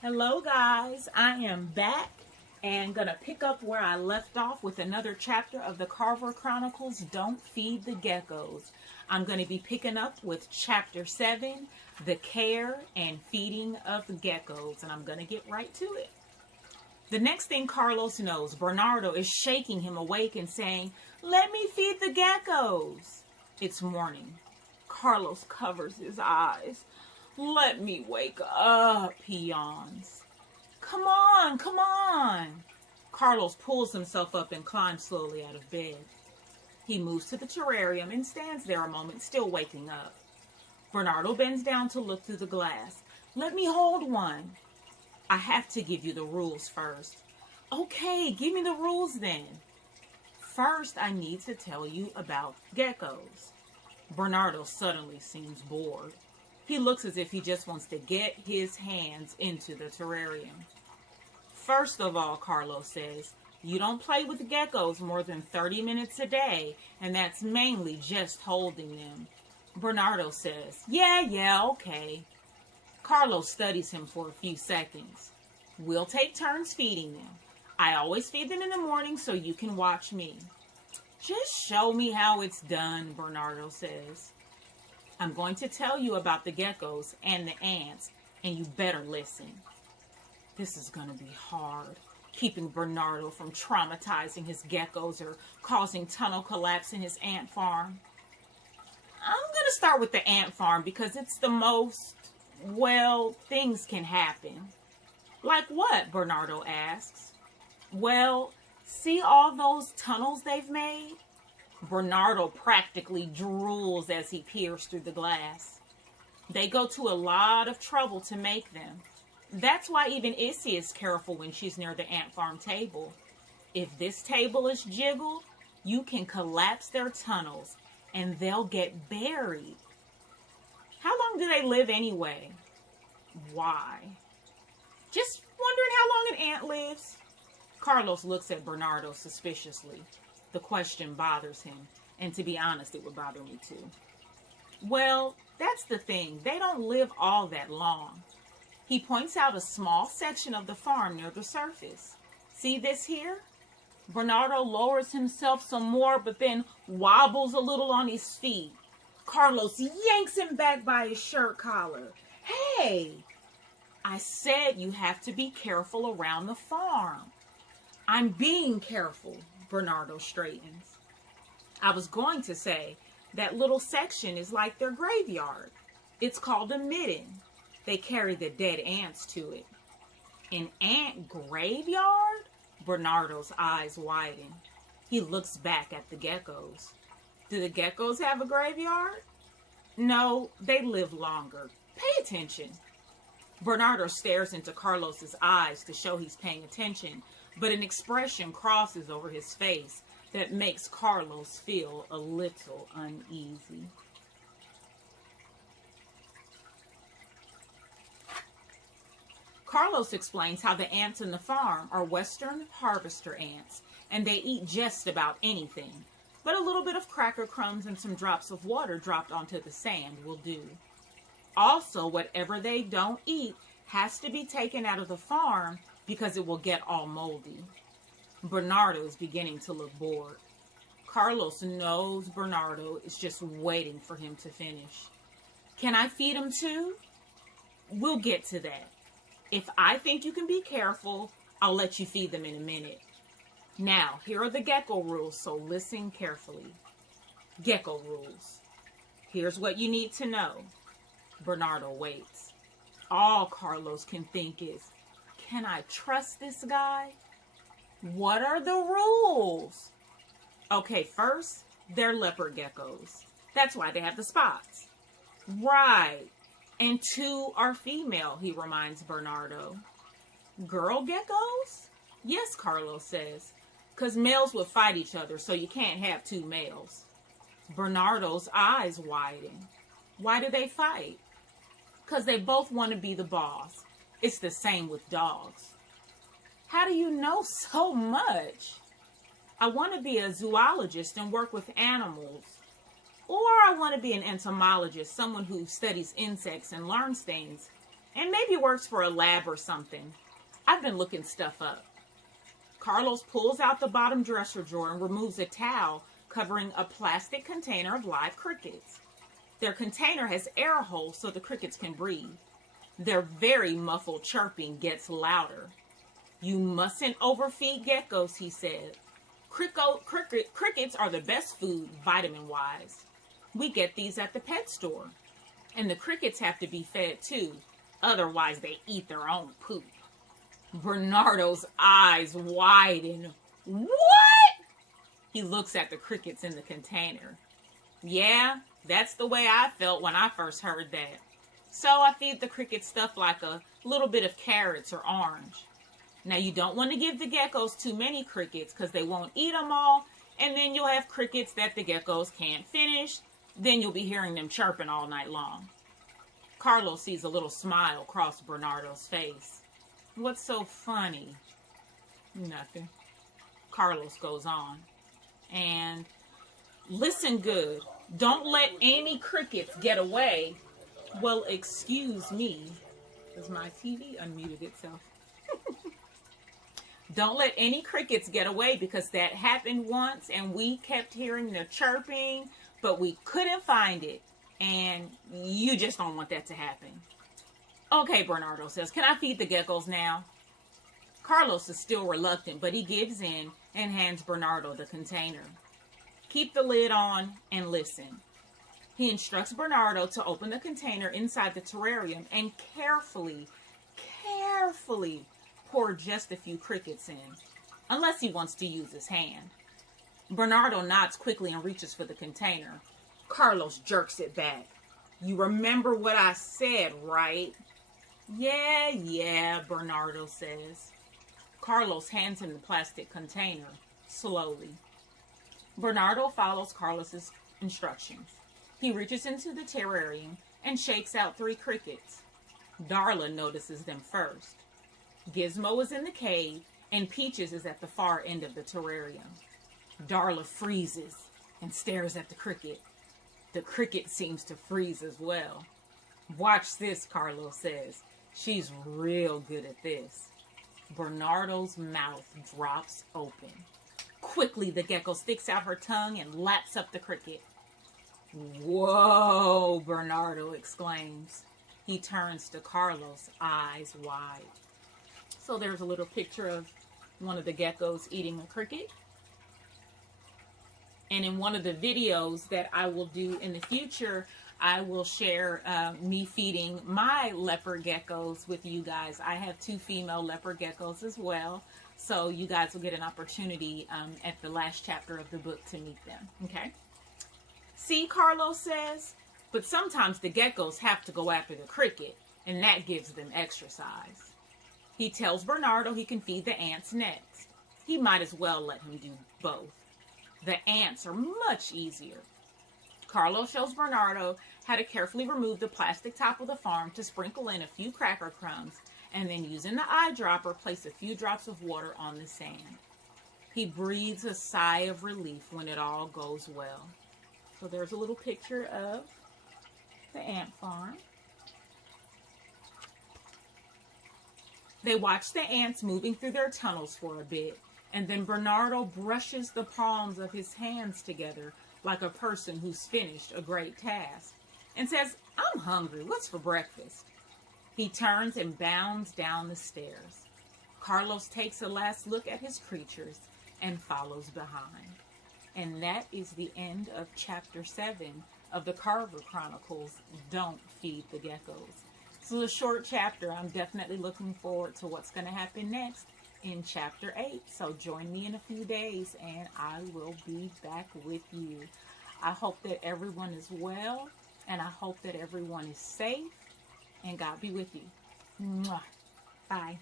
Hello guys, I am back and gonna pick up where I left off with another chapter of the Carver Chronicles, Don't Feed the Geckos. I'm gonna be picking up with chapter 7, The Care and Feeding of Geckos, and I'm gonna get right to it. The next thing Carlos knows, Bernardo is shaking him awake and saying, "Let me feed the geckos." It's morning. Carlos covers his eyes. "Let me wake up," he yawns. Come on, come on." Carlos pulls himself up and climbs slowly out of bed. He moves to the terrarium and stands there a moment, still waking up. Bernardo bends down to look through the glass. "Let me hold one." "I have to give you the rules first." "Okay, give me the rules then." "First, I need to tell you about geckos." Bernardo suddenly seems bored. He looks as if he just wants to get his hands into the terrarium. "First of all," Carlos says, "you don't play with geckos more than 30 minutes a day, and that's mainly just holding them." Bernardo says, Yeah, okay." Carlos studies him for a few seconds. "We'll take turns feeding them. I always feed them in the morning so you can watch me." "Just show me how it's done," Bernardo says. "I'm going to tell you about the geckos and the ants, and you better listen." This is going to be hard, keeping Bernardo from traumatizing his geckos or causing tunnel collapse in his ant farm. I'm going to start with the ant farm because it's the most, well, things can happen. "Like what?" Bernardo asks. "Well, see all those tunnels they've made?" Bernardo practically drools as he peers through the glass. "They go to a lot of trouble to make them. That's why even Issy is careful when she's near the ant farm table. If this table is jiggled, you can collapse their tunnels and they'll get buried." "How long do they live anyway?" "Why?" "Just wondering how long an ant lives." Carlos looks at Bernardo suspiciously. The question bothers him, and to be honest, it would bother me too. "Well, that's the thing. They don't live all that long." He points out a small section of the farm near the surface. "See this here?" Bernardo lowers himself some more, but then wobbles a little on his feet. Carlos yanks him back by his shirt collar. "Hey!" "I said you have to be careful around the farm." "I'm being careful." Bernardo straightens. "I was going to say that little section is like their graveyard. It's called a midden. They carry the dead ants to it." "An ant graveyard?" Bernardo's eyes widen. He looks back at the geckos. "Do the geckos have a graveyard?" "No, they live longer. Pay attention." Bernardo stares into Carlos's eyes to show he's paying attention, but an expression crosses over his face that makes Carlos feel a little uneasy. Carlos explains how the ants in the farm are Western harvester ants, and they eat just about anything, but a little bit of cracker crumbs and some drops of water dropped onto the sand will do. Also, whatever they don't eat has to be taken out of the farm because it will get all moldy. Bernardo is beginning to look bored. Carlos knows Bernardo is just waiting for him to finish. "Can I feed him too?" "We'll get to that. If I think you can be careful, I'll let you feed them in a minute. Now, here are the gecko rules, so listen carefully." Gecko rules. Here's what you need to know. Bernardo waits. All Carlos can think is, can I trust this guy? What are the rules? Okay, first, they're leopard geckos. That's why they have the spots. Right. And 2 are female, he reminds Bernardo. Girl geckos? Yes, Carlos says, because males would fight each other, so you can't have 2 males. Bernardo's eyes widen. Why do they fight? Because they both want to be the boss. It's the same with dogs. How do you know so much? I want to be a zoologist and work with animals. Or I want to be an entomologist, someone who studies insects and learns things. and maybe works for a lab or something. I've been looking stuff up. Carlos pulls out the bottom dresser drawer and removes a towel covering a plastic container of live crickets. Their container has air holes so the crickets can breathe. Their very muffled chirping gets louder. You mustn't overfeed geckos, he said. Crickets are the best food, vitamin-wise. We get these at the pet store. And the crickets have to be fed too. Otherwise, they eat their own poop. Bernardo's eyes widen. What? He looks at the crickets in the container. Yeah, that's the way I felt when I first heard that. So I feed the crickets stuff like a little bit of carrots or orange. Now, you don't want to give the geckos too many crickets because they won't eat them all. And then you'll have crickets that the geckos can't finish. Then you'll be hearing them chirping all night long. Carlos sees a little smile cross Bernardo's face. What's so funny? Nothing. Carlos goes on. And listen good. Don't let any crickets get away. Well, excuse me. Because my TV unmuted itself. Don't let any crickets get away because that happened once and we kept hearing the chirping, but we couldn't find it. And you just don't want that to happen. Okay, Bernardo says, can I feed the geckos now? Carlos is still reluctant, but he gives in and hands Bernardo the container. Keep the lid on and listen. He instructs Bernardo to open the container inside the terrarium and carefully pour just a few crickets in, unless he wants to use his hand. Bernardo nods quickly and reaches for the container. Carlos jerks it back. You remember what I said, right? Yeah, Bernardo says. Carlos hands him the plastic container, slowly. Bernardo follows Carlos's instructions. He reaches into the terrarium and shakes out 3 crickets. Darla notices them first. Gizmo is in the cave, and Peaches is at the far end of the terrarium. Darla freezes and stares at the cricket. The cricket seems to freeze as well. Watch this, Carlos says. She's real good at this. Bernardo's mouth drops open. Quickly, the gecko sticks out her tongue and laps up the cricket. Whoa, Bernardo exclaims. He turns to Carlos, eyes wide. So there's a little picture of one of the geckos eating a cricket. And in one of the videos that I will do in the future, I will share me feeding my leopard geckos with you guys. I have 2 female leopard geckos as well. So you guys will get an opportunity at the last chapter of the book to meet them. Okay? See, Carlos says, but sometimes the geckos have to go after the cricket, and that gives them exercise. He tells Bernardo he can feed the ants next. He might as well let him do both. The ants are much easier. Carlos shows Bernardo how to carefully remove the plastic top of the farm to sprinkle in a few cracker crumbs, and then using the eyedropper, place a few drops of water on the sand. He breathes a sigh of relief when it all goes well. So there's a little picture of the ant farm. They watch the ants moving through their tunnels for a bit, and then Bernardo brushes the palms of his hands together like a person who's finished a great task, and says, I'm hungry, what's for breakfast? He turns and bounds down the stairs. Carlos takes a last look at his creatures and follows behind. And that is the end of chapter 7 of the Carver Chronicles, Don't Feed the Geckos. This is a short chapter. I'm definitely looking forward to what's going to happen next in chapter 8. So join me in a few days and I will be back with you. I hope that everyone is well and I hope that everyone is safe and God be with you. Mwah. Bye.